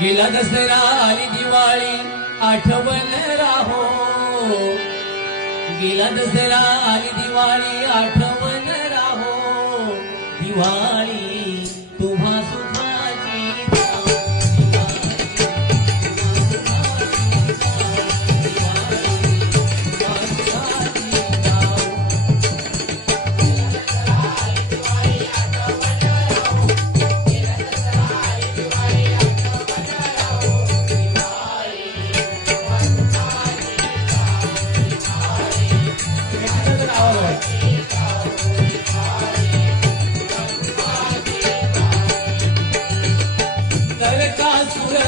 गेला दसरा आली दिवाळी आठवण राहो. गेला दसरा आली दिवाळी आठवण राहो. दिवाळी तुम्हा सुखाची नरकासुर